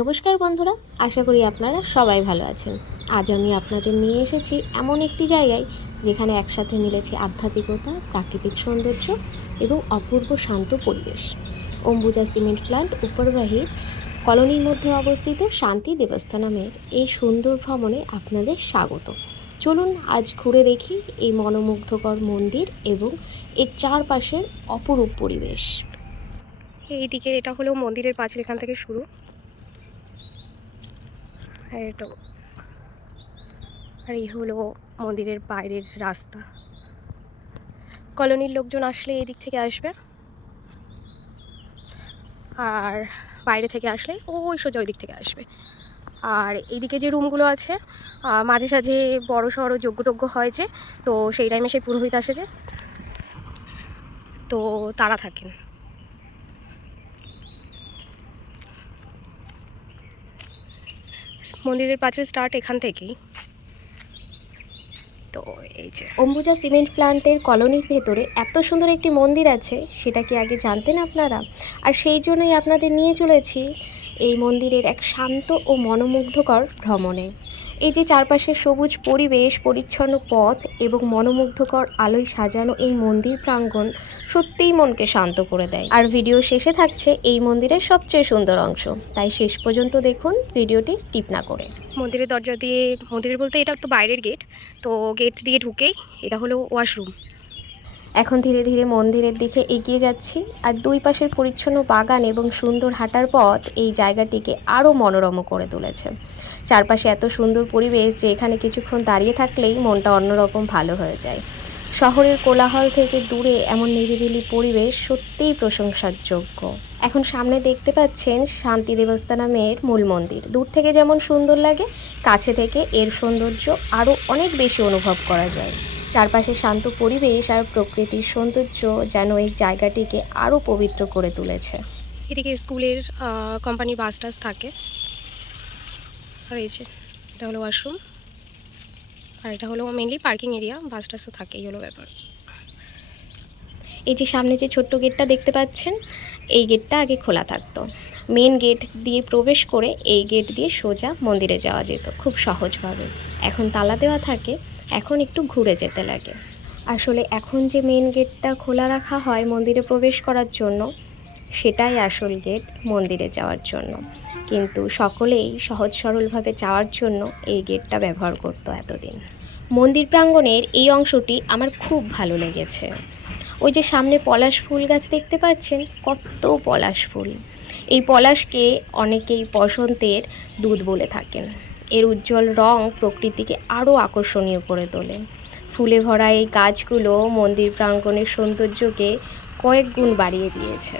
নমস্কার বন্ধুরা, আশা করি আপনারা সবাই ভালো আছেন। আজ আমি আপনাদের নিয়ে এসেছি এমন একটি জায়গায় যেখানে একসাথে মিলেছে আধ্যাত্মিকতা, প্রাকৃতিক সৌন্দর্য এবং অপূর্ব শান্ত পরিবেশ। অম্বুজা সিমেন্ট প্ল্যান্ট উপরবাহীর কলোনির মধ্যে অবস্থিত শান্তি দেবস্থানামের এই সুন্দর ভ্রমণে আপনাদের স্বাগত। চলুন আজ ঘুরে দেখি এই মনোমুগ্ধকর মন্দির এবং এর চারপাশের অপরূপ পরিবেশ। এই দিকের এটা হলো মন্দিরের পাঁচিল, এখান থেকে শুরু। আর এই হলো মন্দিরের বাইরের রাস্তা। কলোনির লোকজন আসলে এই দিক থেকে আসবে, আর বাইরে থেকে আসলে ওই সোজা ওই দিক থেকে আসবে। আর এইদিকে যে রুমগুলো আছে, মাঝে সাঝে বড় সড়ো যজ্ঞ হয় যে, তো সেই টাইমে সেই পুরোহিত আসে যে, তো তারা থাকেন। মন্দিরের পাঁচিল স্টার্ট এখান থেকেই। তো এই যে অম্বুজা সিমেন্ট প্ল্যান্টের কলোনির ভেতরে এত সুন্দর একটি মন্দির আছে, সেটা কি আগে জানতেন আপনারা? আর সেই জন্যই আপনাদের নিয়ে চলেছি এই মন্দিরের এক শান্ত ও মনোমুগ্ধকর ভ্রমণে। এই যে চারপাশের সবুজ পরিবেশ, পরিচ্ছন্ন পথ এবং মনোমুগ্ধকর আলোয় সাজানো এই মন্দির প্রাঙ্গণ সত্যিই মনকে শান্ত করে দেয়। আর ভিডিও শেষে থাকছে এই মন্দিরের সবচেয়ে সুন্দর অংশ, তাই শেষ পর্যন্ত দেখুন, ভিডিওটি স্কিপ না করে। মন্দিরের দরজা দিয়ে, মন্দিরের বলতে এটা তো বাইরের গেট, তো গেট দিয়ে ঢুকেই এটা হলো ওয়াশরুম। এখন ধীরে ধীরে মন্দিরের দিকে এগিয়ে যাচ্ছি, আর দুই পাশের পরিচ্ছন্ন বাগান এবং সুন্দর হাঁটার পথ এই জায়গাটিকে আরও মনোরম করে তুলেছে। চারপাশে এত সুন্দর পরিবেশ যে এখানে কিছুক্ষণ দাঁড়িয়ে থাকলেই মনটা অন্যরকম ভালো হয়ে যায়। শহরের কোলাহল থেকে দূরে এমন নিরিবিলি পরিবেশ সত্যিই প্রশংসার যোগ্য। এখন সামনে দেখতে পাচ্ছেন শান্তি দেবস্থানামের মূল মন্দির। দূর থেকে যেমন সুন্দর লাগে, কাছে থেকে এর সৌন্দর্য আরও অনেক বেশি অনুভব করা যায়। চারপাশে শান্ত পরিবেশ আর প্রকৃতির সৌন্দর্য যেন এই জায়গাটিকে আরও পবিত্র করে তুলেছে। এদিকে স্কুলের কোম্পানি বাস টাস থাকে। আর এই যে এটা হলো ওয়াশরুম, আর এটা হলো মেনলি পার্কিং এরিয়া, বাস টাসও থাকে, এই হলো ব্যাপার। এই যে সামনে যে ছোট্ট গেটটা দেখতে পাচ্ছেন, এই গেটটা আগে খোলা থাকতো। মেন গেট দিয়ে প্রবেশ করে এই গেট দিয়ে সোজা মন্দিরে যাওয়া যেত খুব সহজভাবে। এখন তালা দেওয়া থাকে, এখন একটু ঘুরে যেতে লাগে। আসলে এখন যে মেন গেটটা খোলা রাখা হয় মন্দিরে প্রবেশ করার জন্য, সেটাই আসল গেট মন্দিরে যাওয়ার জন্য, কিন্তু সকলেই সহজ সরলভাবে যাওয়ার জন্য এই গেটটা ব্যবহার করতো এতদিন। মন্দির প্রাঙ্গণের এই অংশটি আমার খুব ভালো লেগেছে। ওই যে সামনে পলাশ ফুল গাছ দেখতে পাচ্ছেন, কত পলাশ ফুল। এই পলাশকে অনেকেই বসন্তের দুধ বলে থাকেন। এর উজ্জ্বল রং প্রকৃতিকে আরও আকর্ষণীয় করে তোলে। ফুলে ভরা এই গাছগুলো মন্দির প্রাঙ্গণের সৌন্দর্যকে কয়েক গুণ বাড়িয়ে দিয়েছে।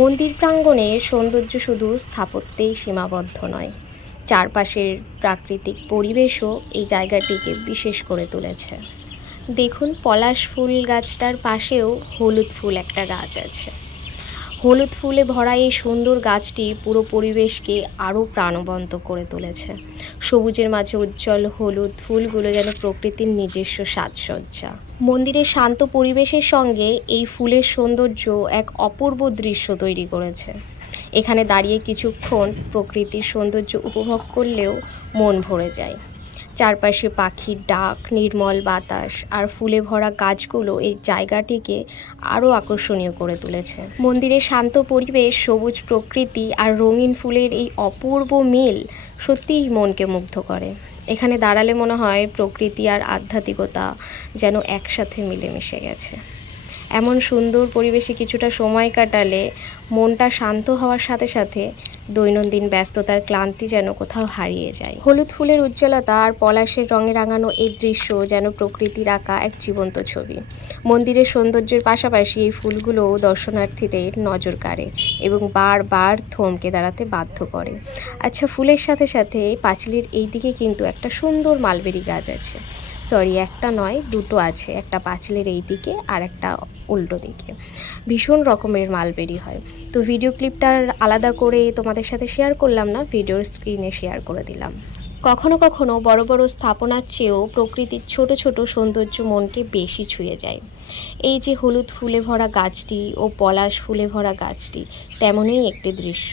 মন্দির প্রাঙ্গণের সৌন্দর্য শুধু স্থাপত্যেই সীমাবদ্ধ নয়, চারপাশের প্রাকৃতিক পরিবেশও এই জায়গাটিকে বিশেষ করে তুলেছে। দেখুন, পলাশ ফুল গাছটার পাশেও হলুদ ফুল একটা গাছ আছে। হলুদ ফুলে ভরা এই সুন্দর গাছটি পুরো পরিবেশকে আরও প্রাণবন্ত করে তুলেছে। সবুজের মাঝে উজ্জ্বল হলুদ ফুলগুলো যেন প্রকৃতির নিজস্ব সাজসজ্জা। মন্দিরের শান্ত পরিবেশের সঙ্গে এই ফুলের সৌন্দর্য এক অপূর্ব দৃশ্য তৈরি করেছে। এখানে দাঁড়িয়ে কিছুক্ষণ প্রকৃতির সৌন্দর্য উপভোগ করলেও মন ভরে যায়। চারপাশে পাখির ডাক, নির্মল বাতাস আর ফুলে ভরা গাছগুলো এই জায়গাটিকে আরও আকর্ষণীয় করে তুলেছে। মন্দিরের শান্ত পরিবেশ, সবুজ প্রকৃতি আর রঙিন ফুলের এই অপূর্ব মিল সত্যিই মনকে মুগ্ধ করে। এখানে দাঁড়ালে মনে হয় প্রকৃতি আর আধ্যাত্মিকতা যেন একসাথে মিলেমিশে গেছে। এমন সুন্দর পরিবেশে কিছুটা সময় কাটালে মনটা শান্ত হওয়ার সাথে সাথে দৈনন্দিন ব্যস্ততার ক্লান্তি যেন কোথাও হারিয়ে যায়। হলুদ ফুলের উজ্জ্বলতা আর পলাশের রঙে রাঙানো এই দৃশ্য যেন প্রকৃতির আঁকা এক জীবন্ত ছবি। মন্দিরের সৌন্দর্যের পাশাপাশি এই ফুলগুলোও দর্শনার্থীদের নজর কাড়ে এবং বারবার থমকে দাঁড়াতে বাধ্য করে। আচ্ছা, ফুলের সাথে সাথে পাঁচিলের এই দিকে কিন্তু একটা সুন্দর মালবেরি গাছ আছে। সরি, একটা নয়, দুটো আছে, একটা পাঁচিলের এই দিকে আর একটা উল্টো দিকে। ভীষণ রকমের মালবেরি হয়। তো ভিডিও ক্লিপটা আলাদা করে তোমাদের সাথে শেয়ার করলাম না, ভিডিওর স্ক্রিনে শেয়ার করে দিলাম। কখনো কখনো বড় বড় স্থাপনার চেয়েও প্রকৃতির ছোট ছোট সৌন্দর্য মনকে বেশি ছুঁয়ে যায়। এই যে হলুদ ফুলে ভরা গাছটি ও পলাশ ফুলে ভরা গাছটি তেমনই একটি দৃশ্য।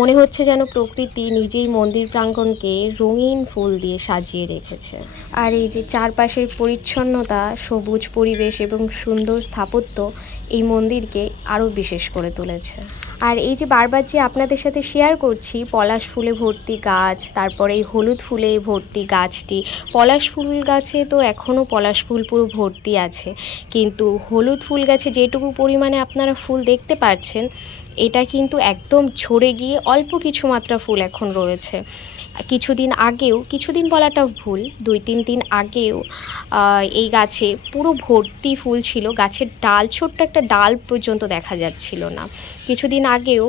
মনে হচ্ছে যেন প্রকৃতি নিজেই মন্দির প্রাঙ্গণকে রঙিন ফুল দিয়ে সাজিয়ে রেখেছে। আর এই যে চারপাশের পরিচ্ছন্নতা, সবুজ পরিবেশ এবং সুন্দর স্থাপত্য এই মন্দিরকে আরও বিশেষ করে তুলেছে। আর এই যে বারবার যে আপনাদের সাথে শেয়ার করছি পলাশ ফুলে ভর্তি গাছ, তারপরে এই হলুদ ফুলে ভর্তি গাছটি, পলাশ ফুল গাছে তো এখনও পলাশ ফুল পুরো ভর্তি আছে, কিন্তু হলুদ ফুল গাছে যেটুকু পরিমাণে আপনারা ফুল দেখতে পাচ্ছেন এটা কিন্তু একদম ঝরে গিয়ে অল্প কিছু মাত্রা ফুল এখন রয়েছে। কিছুদিন বলাটা ভুল, 2-3 দিন আগেও এই গাছে পুরো ভর্তি ফুল ছিল, গাছের ডাল, ছোট্ট একটা ডাল পর্যন্ত দেখা যাচ্ছিল না। কিছুদিন আগেও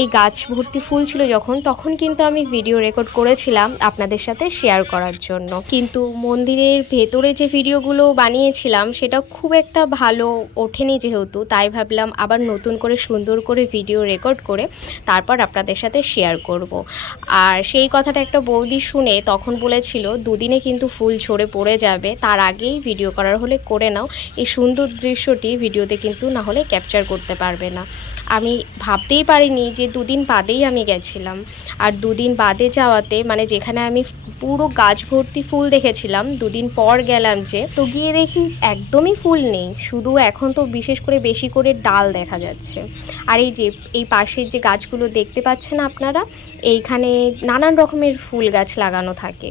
এই গাছ ভর্তি ফুল ছিল তখন কিন্তু আমি ভিডিও রেকর্ড করেছিলাম আপনাদের সাথে শেয়ার করার জন্য, কিন্তু মন্দিরের ভেতরে যে ভিডিওগুলো বানিয়েছিলাম সেটা খুব একটা ভালো ওঠেনি, যেহেতু তাই ভাবলাম আবার নতুন করে সুন্দর করে ভিডিও রেকর্ড করে তারপর আপনাদের সাথে শেয়ার করব। আর সেই কথাটা একটা বৌদি শুনে তখন বলেছিল 2 দিনে কিন্তু ফুল ঝরে পড়ে যাবে, তার আগেই ভিডিও করার হলে করে নাও, এই সুন্দর দৃশ্যটি ভিডিওতে কিন্তু না হলে ক্যাপচার করতে পারবে না। আমি ভাবতেই পারিনি যে 2 দিন বাদেই আমি গেছিলাম, আর 2 দিন বাদে যাওয়াতে মানে যেখানে আমি পুরো গাছ ভর্তি ফুল দেখেছিলাম 2 দিন পর গেলাম তো গিয়ে দেখি একদমই ফুল নেই, শুধু এখন তো বিশেষ করে বেশি করে ডাল দেখা যাচ্ছে। আর এই যে এই পাশের যে গাছগুলো দেখতে পাচ্ছেন আপনারা, এইখানে নানান রকমের ফুল গাছ লাগানো থাকে,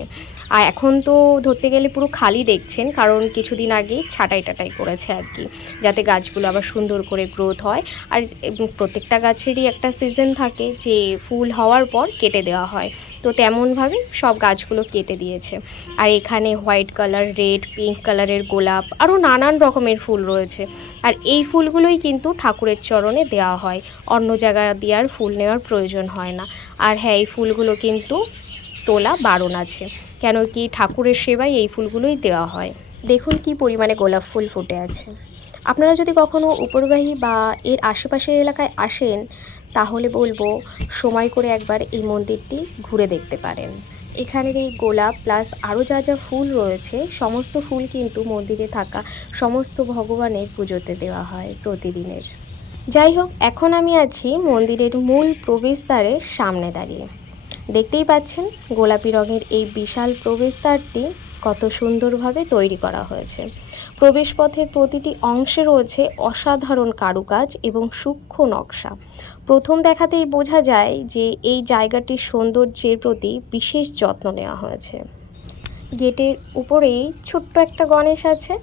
আর এখন তো ধরতে গেলে পুরো খালি দেখছেন, কারণ কিছুদিন আগেই ছাঁটাই করেছে আর কি, যাতে গাছগুলো আবার সুন্দর করে গ্রোথ হয়। আর প্রত্যেকটা গাছেরই একটা সিজন থাকে যে ফুল হওয়ার পর কেটে দেওয়া হয়, তো তেমনভাবে সব গাছগুলো কেটে দিয়েছে। আর এখানে হোয়াইট কালার, রেড, পিঙ্ক কালারের গোলাপ, আরও নানান রকমের ফুল রয়েছে, আর এই ফুলগুলোই কিন্তু ঠাকুরের চরণে দেওয়া হয়, অন্য জায়গায় দেওয়ার ফুল নেওয়ার প্রয়োজন হয় না। আর হ্যাঁ, এই ফুলগুলো কিন্তু তোলা বারণ আছে, কেন কি ঠাকুরের সেবায় এই ফুলগুলোই দেওয়া হয়। দেখুন কি পরিমাণে গোলাপ ফুল ফুটে আছে। আপনারা যদি কখনো উপরবাহী বা এর আশেপাশের এলাকায় আসেন তাহলে বলবো সময় করে একবার এই মন্দিরটি ঘুরে দেখতে পারেন। এখানের এই গোলাপ প্লাস আরও যা যা ফুল রয়েছে সমস্ত ফুল কিন্তু মন্দিরে থাকা সমস্ত ভগবানের পুজোতে দেওয়া হয় প্রতিদিনের। যাই হোক, এখন আমি আছি মন্দিরের মূল প্রবেশদ্বারের সামনে দাঁড়িয়ে। দেখতেই পাচ্ছেন গোলাপি রঙের এই বিশাল প্রবেশদ্বারটি কত সুন্দরভাবে তৈরি করা হয়েছে। প্রবেশপথের প্রতিটি অংশে রয়েছে অসাধারণ কারুকাজ এবং সূক্ষ্ম নকশা। প্রথম দেখাতেই বোঝা যায় যে এই জায়গাটির সৌন্দর্যের প্রতি বিশেষ যত্ন নেওয়া হয়েছে। গেটের উপরেই ছোট্ট একটা গণেশ আছে,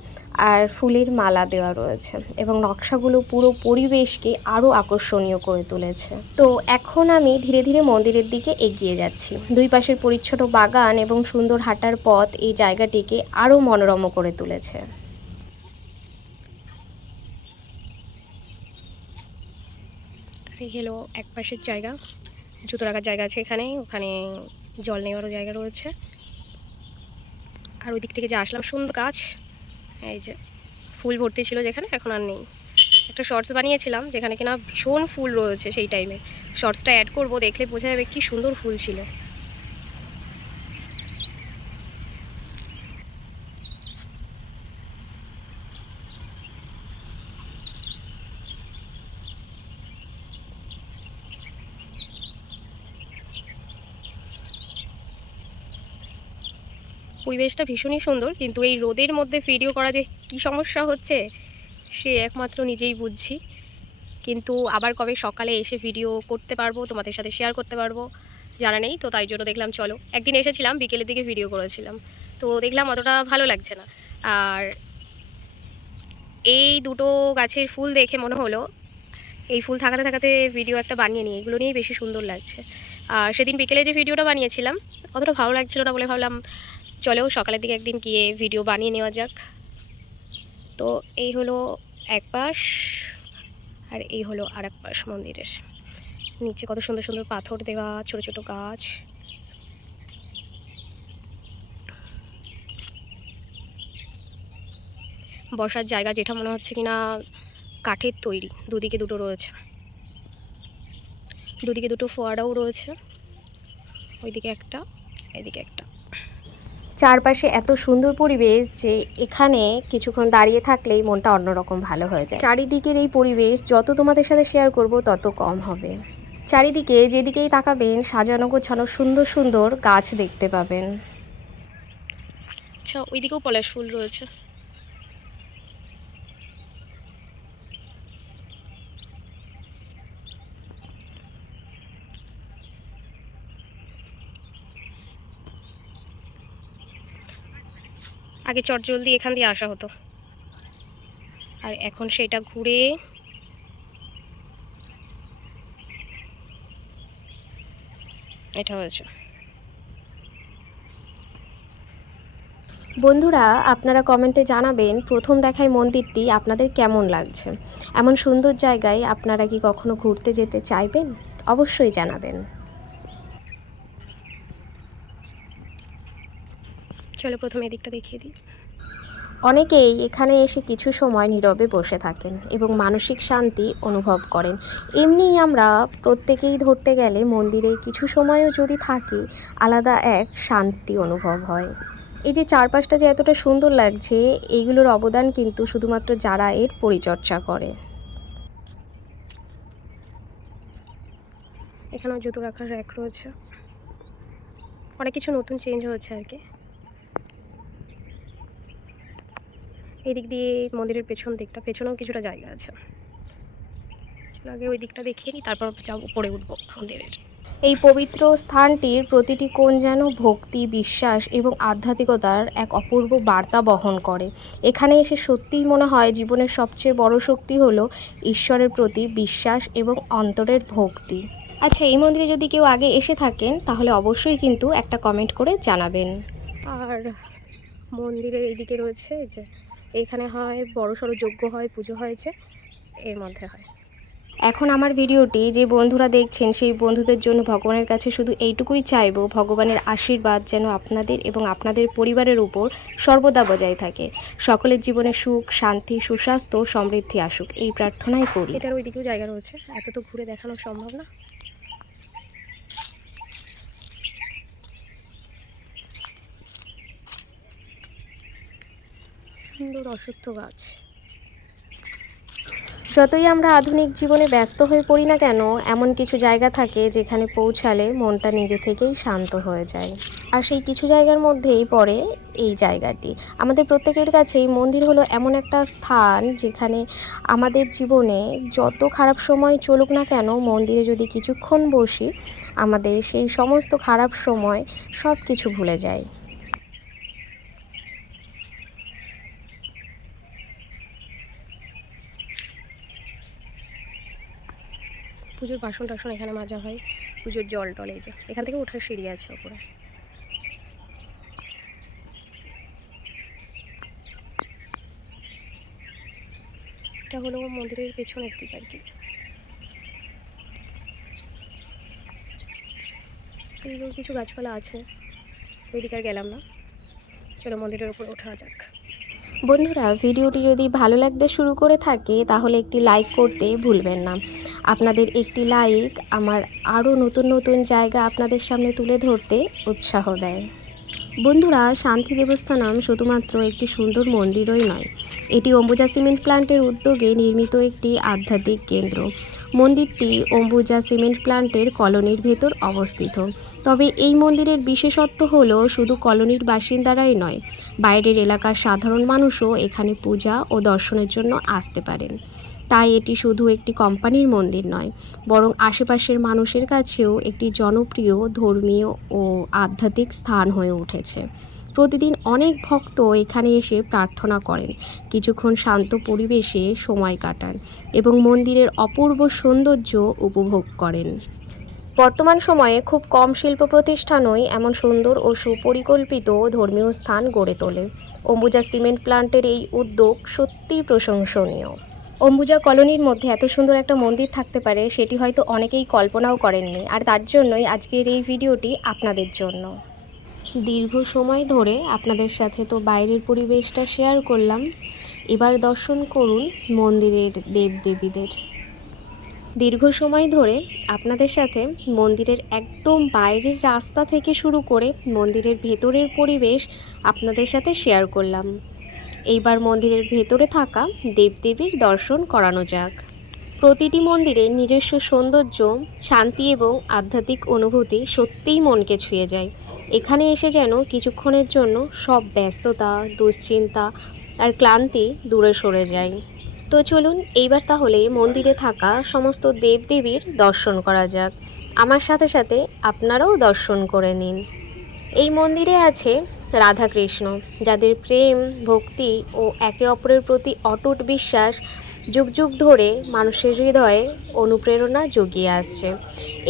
আর ফুলের মালা দেওয়া রয়েছে এবং নকশাগুলো পুরো পরিবেশকে আরও আকর্ষণীয় করে তুলেছে। তো এখন আমি ধীরে ধীরে মন্দিরের দিকে এগিয়ে যাচ্ছি। দুই পাশের পরিচ্ছন্ন বাগান এবং সুন্দর হাঁটার পথ এই জায়গাটিকে আরও মনোরম করে তুলেছে। এই হলো এক পাশের জায়গা, জুতো রাখার জায়গা আছে এখানে, ওখানে জল নেওয়ারও জায়গা রয়েছে। আর ওই দিক থেকে যে আসলাম সুন্দর গাছ, এই যে ফুল ভর্তি ছিল যেখানে, এখন আর নেই। একটা শর্টস বানিয়েছিলাম যেখানে কিনা ভীষণ ফুল রয়েছে, সেই টাইমে শর্টসটা অ্যাড করব, দেখলে বোঝা যাবে কি সুন্দর ফুল ছিল। পরিবেশটা ভীষণই সুন্দর, কিন্তু এই রোদের মধ্যে ভিডিও করা যে কি সমস্যা হচ্ছে সে একমাত্র নিজেই বুঝছি। কিন্তু আবার কবে সকালে এসে ভিডিও করতে পারবো, তোমাদের সাথে শেয়ার করতে পারবো জানা নেই। তো তাই জন্য দেখলাম চলো, একদিন এসেছিলাম বিকেলের দিকে ভিডিও করেছিলাম, তো দেখলাম অতটা ভালো লাগছে না। আর এই দুটো গাছের ফুল দেখে মনে হলো এই ফুল থাকাতে থাকাতে ভিডিও একটা বানিয়ে নিই, এগুলো নিয়েই বেশি সুন্দর লাগছে। আর সেদিন বিকেলে যে ভিডিওটা বানিয়েছিলাম অতটা ভালো লাগছিল না বলে ভাবলাম চলো সকালের দিকে একদিন গিয়ে ভিডিও বানিয়ে নেওয়া যাক। তো এই হলো এক পাশ, আর এই হলো আর এক পাশ মন্দিরের। নিচে কত সুন্দর সুন্দর পাথর দেওয়া, ছোট ছোট গাছ। বসার জায়গা যেটা মনে হচ্ছে কিনা কাঠের তৈরি, দুদিকে দুটো রয়েছে, দুদিকে দুটো ফোয়ারাও রয়েছে, ওইদিকে একটা এদিকে একটা। চারপাশে এত সুন্দর পরিবেশ যে এখানে কিছুক্ষণ দাঁড়িয়ে থাকলেই মনটা অন্যরকম ভালো হয়ে যায়। চারিদিকের এই পরিবেশ যত তোমাদের সাথে শেয়ার করব তত কম হবে। চারিদিকে যেদিকেই তাকাবেন সাজানো গোছানো সুন্দর সুন্দর গাছ দেখতে পাবেন। আচ্ছা, ওইদিকেও পলাশ ফুল রয়েছে। আগে চটজলদি এখান দিয়ে আসা হতো, আর এখন সেটা ঘুরে এটা হয়েছে। বন্ধুরা, আপনারা কমেন্টে জানাবেন প্রথম দেখায় মন্দিরটি আপনাদের কেমন লাগছে। এমন সুন্দর জায়গায় আপনারা কি কখনো ঘুরতে যেতে চাইবেন? অবশ্যই জানাবেন। চলো প্রথমে এদিকটা দেখিয়ে দিই। অনেকেই এখানে এসে কিছু সময় নীরবে বসে থাকেন এবং মানসিক শান্তি অনুভব করেন। এমনিই আমরা প্রত্যেকেই ধরতে গেলে মন্দিরে কিছু সময়ও যদি থাকি, আলাদা এক শান্তি অনুভব হয়। এই যে চারপাশটা যে এতটা সুন্দর লাগছে, এইগুলোর অবদান কিন্তু শুধুমাত্র যারা এর পরিচর্যা করে। এখানেও জুতো রাখার র্যাক রয়েছে, অনেক কিছু নতুন চেঞ্জ হয়েছে আর কি। এই দিক দিয়ে মন্দিরের পেছন দিকটা, পেছনেও কিছুটা জায়গা আছে। চলো আগে ওই দিকটা দেখিয়ে নিই, তারপর যাবো উপরে উঠবো মন্দিরের। এই পবিত্র স্থানটির প্রতিটি কোণ যেন ভক্তি, বিশ্বাস এবং আধ্যাত্মিকতার এক অপূর্ব বার্তা বহন করে। এখানে এসে সত্যিই মনে হয় জীবনের সবচেয়ে বড় শক্তি হলো ঈশ্বরের প্রতি বিশ্বাস এবং অন্তরের ভক্তি। আচ্ছা, এই মন্দিরে যদি কেউ আগে এসে থাকেন তাহলে অবশ্যই কিন্তু একটা কমেন্ট করে জানাবেন। আর মন্দিরের এইদিকে রয়েছে যে এখানে হয় বড়সড় যজ্ঞ হয়, পুজো হয়েছে, এর মধ্যে হয়। এখন আমার ভিডিওটি যে বন্ধুরা দেখছেন সেই বন্ধুদের জন্য ভগবানের কাছে শুধু এইটুকুই চাইবো, ভগবানের আশীর্বাদ যেন আপনাদের এবং আপনাদের পরিবারের উপর সর্বদা বজায় থাকে। সকলের জীবনে সুখ, শান্তি, সুস্বাস্থ্য, সমৃদ্ধি আসুক, এই প্রার্থনাই করি। এটার ওইদিকেও জায়গা রয়েছে, এত তো ঘুরে দেখানো সম্ভব না। সুন্দর অশ্বত্থ গাছ। যতই আমরা আধুনিক জীবনে ব্যস্ত হয়ে পড়ি না কেন, এমন কিছু জায়গা থাকে যেখানে পৌঁছালে মনটা নিজে থেকেই শান্ত হয়ে যায়। আর সেই কিছু জায়গার মধ্যেই পড়ে এই জায়গাটি। আমাদের প্রত্যেকের কাছেই মন্দির হলো এমন একটা স্থান যেখানে আমাদের জীবনে যত খারাপ সময় চলুক না কেন, মন্দিরে যদি কিছুক্ষণ বসি, আমাদের সেই সমস্ত খারাপ সময় সব কিছু ভুলে যায়। পুজোর বাসন টাসন এখানে মাজা হয়, পুজোর জল টল। এই যে এখান থেকে ওঠার সিঁড়ি আছে ওপরে। এটা হলো মন্দিরের পেছনের দিক আর কি। এইদিকেও কিছু গাছপালা আছে, তো ওইদিকে আর গেলাম না। চলো মন্দিরের উপর ওঠা যাক। বন্ধুরা, ভিডিওটি যদি ভালো লাগতে শুরু করে থাকে তাহলে একটি লাইক করতে ভুলবেন না। আপনাদের একটি লাইক আমার আরও নতুন নতুন জায়গা আপনাদের সামনে তুলে ধরতে উৎসাহ দেয়। বন্ধুরা, শান্তি দেবস্থানম শুধুমাত্র একটি সুন্দর মন্দিরই নয়, এটি অম্বুজা সিমেন্ট প্ল্যান্টের উদ্যোগে নির্মিত একটি আধ্যাত্মিক কেন্দ্র। মন্দিরটি অম্বুজা সিমেন্ট প্ল্যান্টের কলোনির ভেতর অবস্থিত। তবে এই মন্দিরের বিশেষত্ব হলো শুধু কলোনির বাসিন্দারাই নয়, বাইরের এলাকার সাধারণ মানুষও এখানে পূজা ও দর্শনের জন্য আসতে পারেন। তাই এটি শুধু একটি কোম্পানির মন্দির নয়, বরং আশেপাশের মানুষের কাছেও একটি জনপ্রিয় ধর্মীয় ও আধ্যাত্মিক স্থান হয়ে উঠেছে। প্রতিদিন অনেক ভক্ত এখানে এসে প্রার্থনা করেন, কিছুক্ষণ শান্ত পরিবেশে সময় কাটান এবং মন্দিরের অপূর্ব সৌন্দর্য উপভোগ করেন। বর্তমান সময়ে খুব কম শিল্প প্রতিষ্ঠানই এমন সুন্দর ও সুপরিকল্পিত ধর্মীয় স্থান গড়ে তোলে। অম্বুজা সিমেন্ট প্ল্যান্টের এই উদ্যোগ সত্যিই প্রশংসনীয়। অম্বুজা কলোনির মধ্যে এত সুন্দর একটা মন্দির থাকতে পারে সেটি হয়তো অনেকেই কল্পনাও করেননি, আর তার জন্যই আজকের এই ভিডিওটি আপনাদের জন্য। দীর্ঘ সময় ধরে আপনাদের সাথে তো বাইরের পরিবেশটা শেয়ার করলাম, এবার দর্শন করুন মন্দিরের দেবদেবীদের। দীর্ঘ সময় ধরে আপনাদের সাথে মন্দিরের একদম বাইরের রাস্তা থেকে শুরু করে মন্দিরের ভেতরের পরিবেশ আপনাদের সাথে শেয়ার করলাম। এইবার মন্দিরের ভেতরে থাকা দেবদেবীর দর্শন করানো যাক। প্রতিটি মন্দিরে নিজস্ব সৌন্দর্য, শান্তি এবং আধ্যাত্মিক অনুভূতি সত্যিই মনকে ছুঁয়ে যায়। এখানে এসে যেন কিছুক্ষণের জন্য সব ব্যস্ততা, দুশ্চিন্তা আর ক্লান্তি দূরে সরে যায়। তো চলুন এইবার তাহলে মন্দিরে থাকা সমস্ত দেবদেবীর দর্শন করা যাক। আমার সাথে সাথে আপনারাও দর্শন করে নিন। এই মন্দিরে আছে রাধাকৃষ্ণ, যাদের প্রেম, ভক্তি ও একে অপরের প্রতি অটুট বিশ্বাস যুগ যুগ ধরে মানুষের হৃদয়ে অনুপ্রেরণা জুগিয়ে আসছে।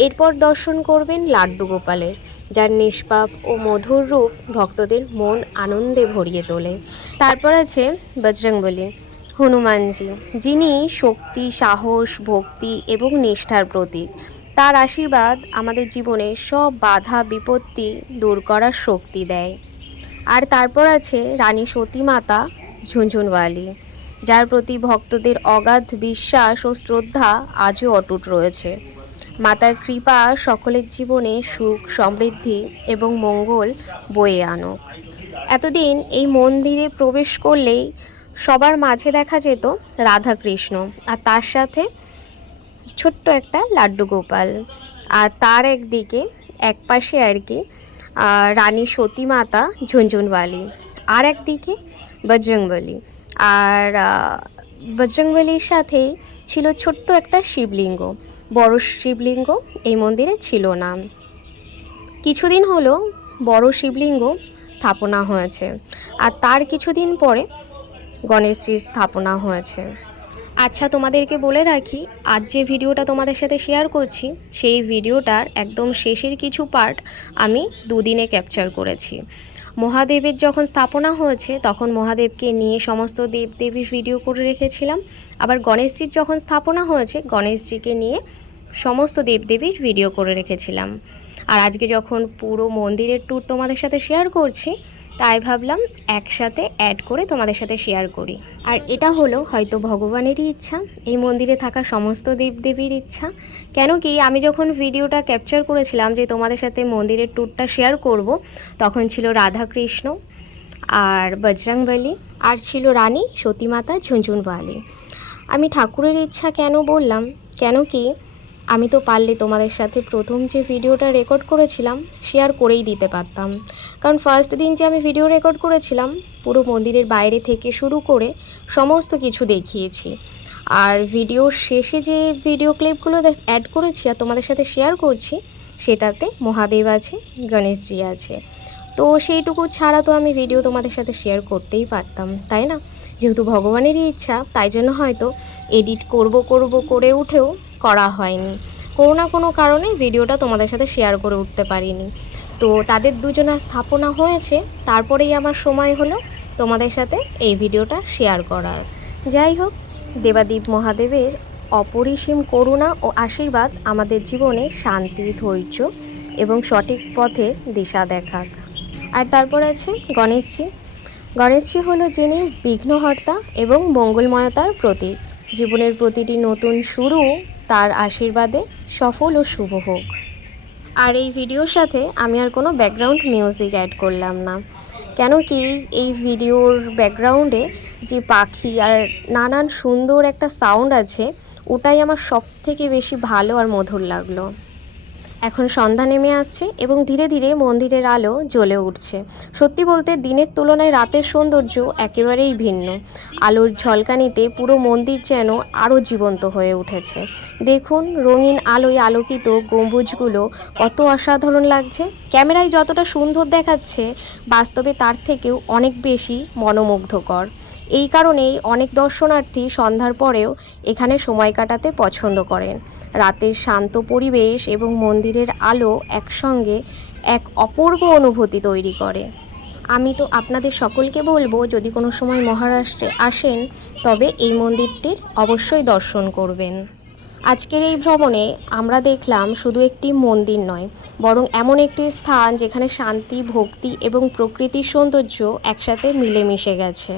এরপর দর্শন করবেন লাড্ডু গোপালের, যার নিষ্পাপ ও মধুর রূপ ভক্তদের মন আনন্দে ভরিয়ে তোলে। তারপর আছে বজরংবলী, হনুমানজি, যিনি শক্তি, সাহস, ভক্তি এবং নিষ্ঠার প্রতীক। তার আশীর্বাদ আমাদের জীবনে সব বাধা বিপত্তি দূর করার শক্তি দেয়। আর তারপর আছে রানী সতী মাতা ঝুনঝুনওয়ালি, যার প্রতি ভক্তদের অগাধ বিশ্বাস ও শ্রদ্ধা আজও অটুট রয়েছে। মাতার কৃপা সকলের জীবনে সুখ, সমৃদ্ধি এবং মঙ্গল বয়ে আনুক। এতদিন এই মন্দিরে প্রবেশ করলেই সবার মাঝে দেখা যেত রাধাকৃষ্ণ, আর তার সাথে ছোট্ট একটা লাড্ডু গোপাল, আর তার একদিকে একপাশে আর কি রানী সতী মাতা ঝুনঝুনওয়ালি, আর একদিকে বজরংবলী। আর বজরংবলীর সাথেই ছিল ছোট্ট একটা শিবলিঙ্গ। বড় শিবলিঙ্গ এই মন্দিরে ছিল না। কিছুদিন হলো বড় শিবলিঙ্গ স্থাপনা হয়েছে, আর তার কিছুদিন পরে গণেশজির স্থাপনা হয়েছে। আচ্ছা, তোমাদেরকে বলে রাখি, আজ যে ভিডিওটা তোমাদের সাথে শেয়ার করছি সেই ভিডিওটার একদম শেষের কিছু পার্ট আমি দুদিনে ক্যাপচার করেছি। মহাদেবের যখন স্থাপনা হয়েছে তখন মহাদেবকে নিয়ে সমস্ত দেবদেবীর ভিডিও করে রেখেছিলাম। আবার গণেশজির যখন স্থাপনা হয়েছে গণেশজিকে নিয়ে সমস্ত দেবদেবীর ভিডিও করে রেখেছিলাম। আর আজকে যখন পুরো মন্দিরের ট্যুর তোমাদের সাথে শেয়ার করছি, তাই ভাবলাম একসাথে অ্যাড করে তোমাদের সাথে শেয়ার করি। আর এটা হলো হয়তো ভগবানেরই ইচ্ছা, এই মন্দিরে থাকা সমস্ত দেবদেবীর ইচ্ছা। কেন কি আমি যখন ভিডিওটা ক্যাপচার করেছিলাম যে তোমাদের সাথে মন্দিরের ট্যুরটা শেয়ার করব, তখন ছিল রাধাকৃষ্ণ আর বজরংবলী, আর ছিল রানী সতী মাতা ঝুনঝুনওয়ালি। আমি ঠাকুরের ইচ্ছা কেন বললাম, কেন কি আমি তো পারলে তোমাদের সাথে প্রথম যে ভিডিওটা রেকর্ড করেছিলাম শেয়ার করেই দিতে পারতাম। কারণ ফার্স্ট দিন যে আমি ভিডিও রেকর্ড করেছিলাম পুরো মন্দিরের বাইরে থেকে শুরু করে সমস্ত কিছু দেখিয়েছি। আর ভিডিওর শেষে যে ভিডিও ক্লিপগুলো অ্যাড করেছি আর তোমাদের সাথে শেয়ার করছি, সেটাতে মহাদেব আছে, গণেশজি আছে। তো সেইটুকু ছাড়া তো আমি ভিডিও তোমাদের সাথে শেয়ার করতেই পারতাম, তাই না? যেহেতু ভগবানেরই ইচ্ছা, তাই জন্য হয়তো এডিট করব করে উঠেও করা হয়নি। কোনো না কোনো কারণে ভিডিওটা তোমাদের সাথে শেয়ার করে উঠতে পারিনি। তো তাদের দুজনের স্থাপনা হয়েছে, তারপরেই আমার সময় হলো তোমাদের সাথে এই ভিডিওটা শেয়ার করার। যাই হোক, দেবাদেব মহাদেবের অপরিসীম করুণা ও আশীর্বাদ আমাদের জীবনে শান্তি, ধৈর্য এবং সঠিক পথে দিশা দেখাক। আর তারপর আছে গণেশজি। গণেশজি হলো যিনি বিঘ্নহর্তা এবং মঙ্গলময়তার প্রতীক। জীবনের প্রতিটি নতুন শুরু তার আশীর্বাদে সফল ও শুভ হোক। আর এই ভিডিওর সাথে আমি আর কোনো ব্যাকগ্রাউন্ড মিউজিক অ্যাড করলাম না, কেন কি এই ভিডিওর ব্যাকগ্রাউন্ডে যে পাখি আর নানান সুন্দর একটা সাউন্ড আছে, ওটাই আমার সব থেকে বেশি ভালো আর মধুর লাগলো। এখন সন্ধ্যা নেমে আসছে এবং ধীরে ধীরে মন্দিরের আলো জ্বলে উঠছে। সত্যি বলতে দিনের তুলনায় রাতের সৌন্দর্য একেবারেই ভিন্ন। আলোর ঝলকানিতে পুরো মন্দির যেন আরও জীবন্ত হয়ে উঠেছে। দেখুন, রঙিন আলোয় আলোকিত গম্বুজগুলো কত অসাধারণ লাগছে। ক্যামেরায় যতটা সুন্দর দেখাচ্ছে, বাস্তবে তার থেকেও অনেক বেশি মনোমুগ্ধকর। এই কারণেই অনেক দর্শনার্থী সন্ধ্যার পরেও এখানে সময় কাটাতে পছন্দ করেন। রাতের শান্ত পরিবেশ এবং মন্দিরের আলো একসঙ্গে এক অপূর্ব অনুভূতি তৈরি করে। আমি তো আপনাদের সকলকে বলবো, যদি কোনো সময় মহারাষ্ট্রে আসেন তবে এই মন্দিরটির অবশ্যই দর্শন করবেন। আজকের এই ভ্রমণে আমরা দেখলাম শুধু একটি মন্দির নয়, বরং এমন একটি স্থান যেখানে শান্তি, ভক্তি এবং প্রকৃতির সৌন্দর্য একসাথে মিলেমিশে গেছে।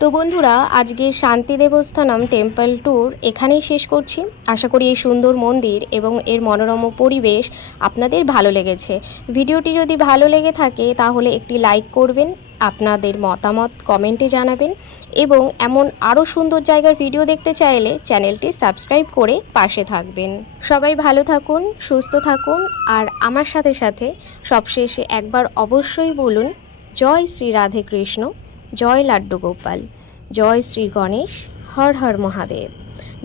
তো বন্ধুরা, আজকের শান্তি দেবস্থানম টেম্পল ট্যুর এখানেই শেষ করছি। আশা করি এই সুন্দর মন্দির এবং এর মনোরম পরিবেশ আপনাদের ভালো লেগেছে। ভিডিওটি যদি ভালো লেগে থাকে তাহলে একটি লাইক করবেন আপনাদের মতামত কমেন্টে জানাবেন এবং এমন আরও সুন্দর জায়গার ভিডিও দেখতে চাইলে চ্যানেলটি সাবস্ক্রাইব করে পাশে থাকবেন। সবাই ভালো থাকুন, সুস্থ থাকুন, আর আমার সাথে সাথে সবশেষে একবার অবশ্যই বলুন জয় শ্রী রাধে কৃষ্ণ, জয় লাড্ডু গোপাল, জয় শ্রী গণেশ, হর হর মহাদেব,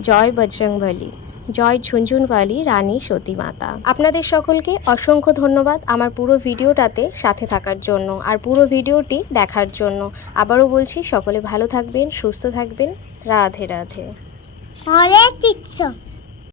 জয় বজরংবলী, জয় ঝুনঝুনওয়ালি রানী সতী মাতা। আপনাদের সকলকে অসংখ্য ধন্যবাদ আমার পুরো ভিডিওটাতে সাথে থাকার জন্য আর পুরো ভিডিওটি দেখার জন্য। আবারও বলছি, সকলে ভালো থাকবেন, সুস্থ থাকবেন। রাধে রাধে। হরে কৃষ্ণ।